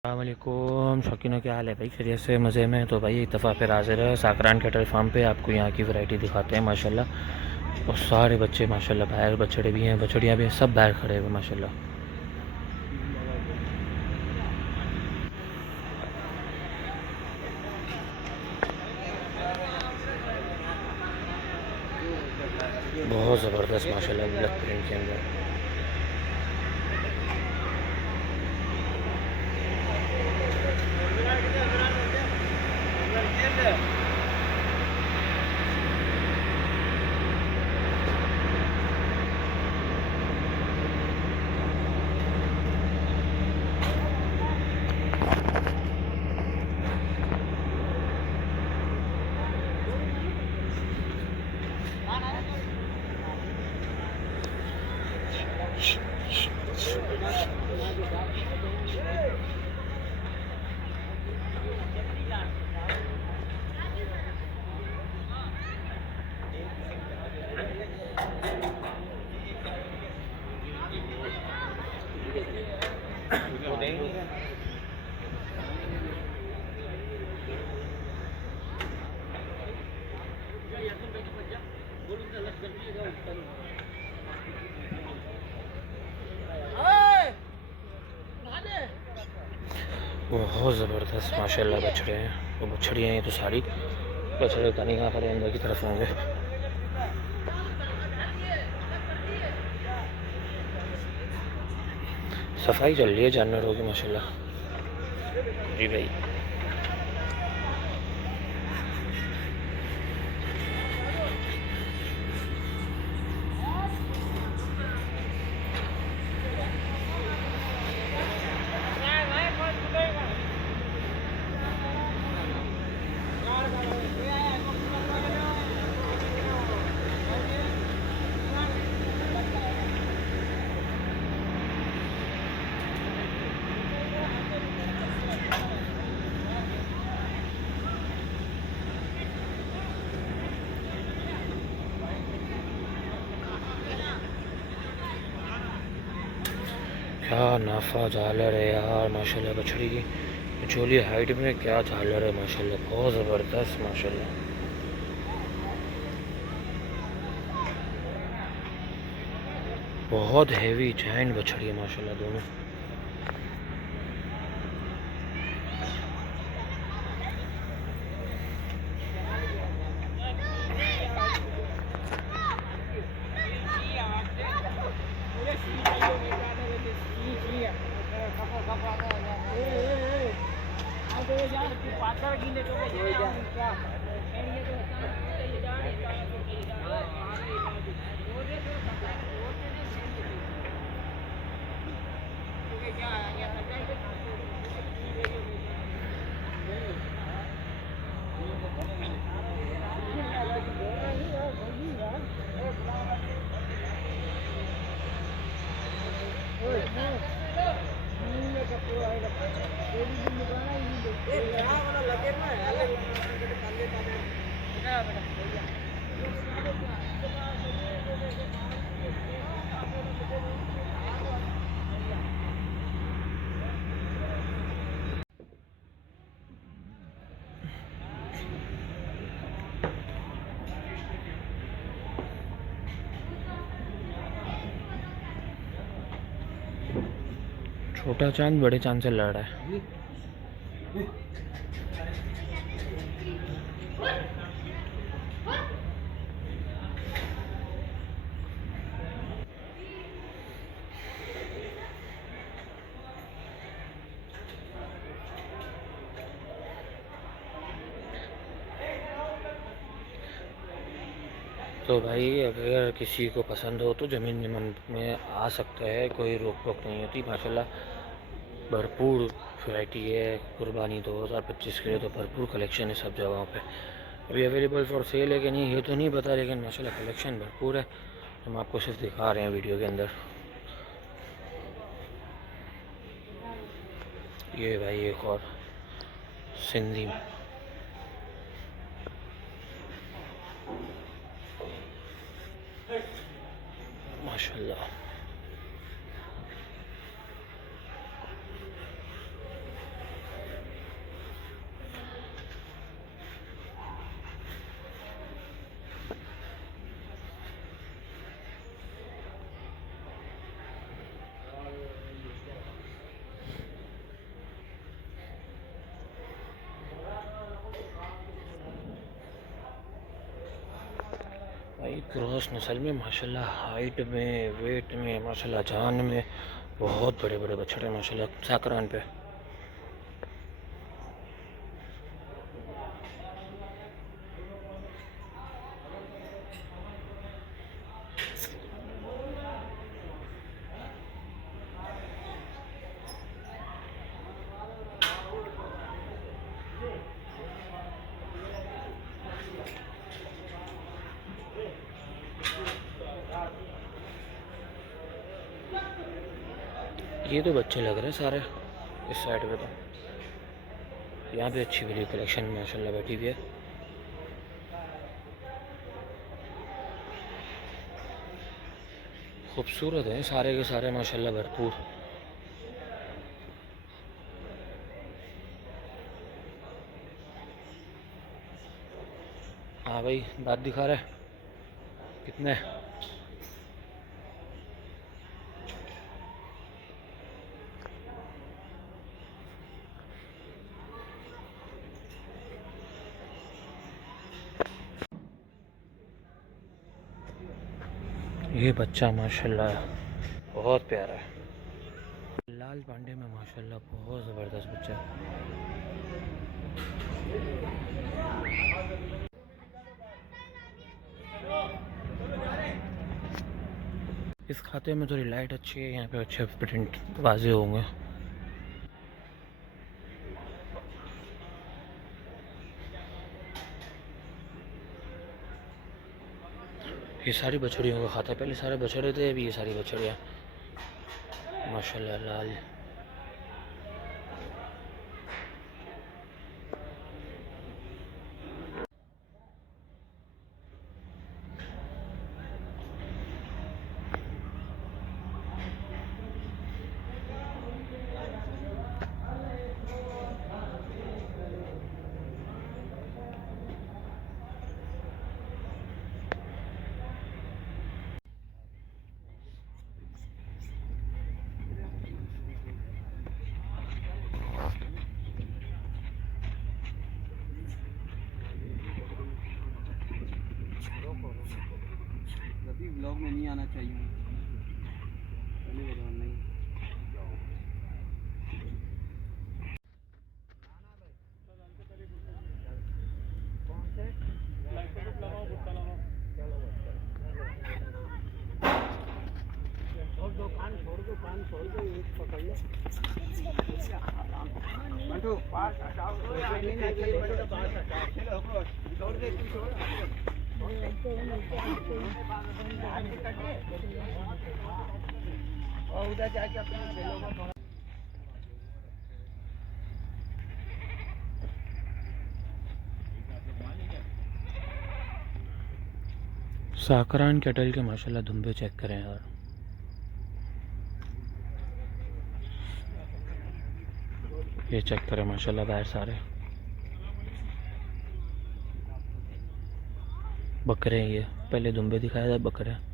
अस्सलामुअलैकुम शौकीनों, क्या हाल है भाई? खैरियत से, मज़े में? तो भाई एक दफ़ा फिर हाजिर है साकरान कैटल फार्म पे। आपको यहाँ की वैरायटी दिखाते हैं माशाल्लाह। और सारे बच्चे माशाल्लाह, बाहर बछड़े भी हैं, बछड़ियाँ भी हैं, सब बाहर खड़े हुए माशाल्लाह। बहुत ज़बरदस्त माशाल्लाह ब्लैक प्रिंट के अंदर। बहुत ज़बरदस्त माशाल्लाह बछड़े हैं, वो बछड़ियाँ हैं तो सारी बछड़े पता नहीं कहाँ पर अंदर की तरफ होंगे। सफाई चल रही है जानवरों की माशाल्लाह। जी भाई, क्या नाफा झालर है यार माशाल्लाह। बछड़ी की चोली हाइट में क्या झालर है माशाल्लाह, बहुत ज़बरदस्त माशाल्लाह। बहुत हैवी जाइंट बछड़ी है माशाल्लाह दोनों। छोटा चांद बड़े चांद से लड़ रहा है। तो भाई अगर किसी को पसंद हो तो ज़मीन जमन में आ सकता है, कोई रोक टोक नहीं होती माशाल्लाह। भरपूर वैरायटी है। कुर्बानी 2025 के लिए तो भरपूर कलेक्शन है सब जगहों पे। अभी अवेलेबल फॉर सेल है कि नहीं ये तो नहीं पता, लेकिन माशाल्लाह कलेक्शन भरपूर है। हम आपको सिर्फ दिखा रहे हैं वीडियो के अंदर। ये भाई एक और सिंधी माशाल्लाह। क्रॉस नस्ल में माशाल्लाह हाइट में, वेट में, माशाल्लाह जान में बहुत बड़े बड़े बछड़े माशाल्लाह साकरान पे। ये तो बच्चे लग रहे हैं सारे इस साइड पे। तो यहाँ पे अच्छी बड़ी कलेक्शन माशाल्लाह बैठी हुई है। खूबसूरत हैं सारे के सारे माशाल्लाह भरपूर। हाँ भाई दांत दिखा रहा है कितने? ये बच्चा माशाल्लाह बहुत प्यारा है। लाल पांडे में माशाल्लाह बहुत ज़बरदस्त बच्चा है। इस खाते में थोड़ी लाइट अच्छी है, यहाँ पे अच्छे प्रिंट वाजे होंगे। ये सारी बछड़ियों का खाता है। पहले सारे बछड़े थे, अभी ये सारी बछड़ियाँ माशाल्लाह लाल। ब्लॉग में नहीं आना चाहिए, नहीं। उधर जाके अपने साकरान कैटल के माशाल्लाह दुम्बे चेक करें यार। ये चेक करें माशाल्लाह बाहर सारे बकरे हैं। ये पहले दुम्बे दिखाया था, बकरे।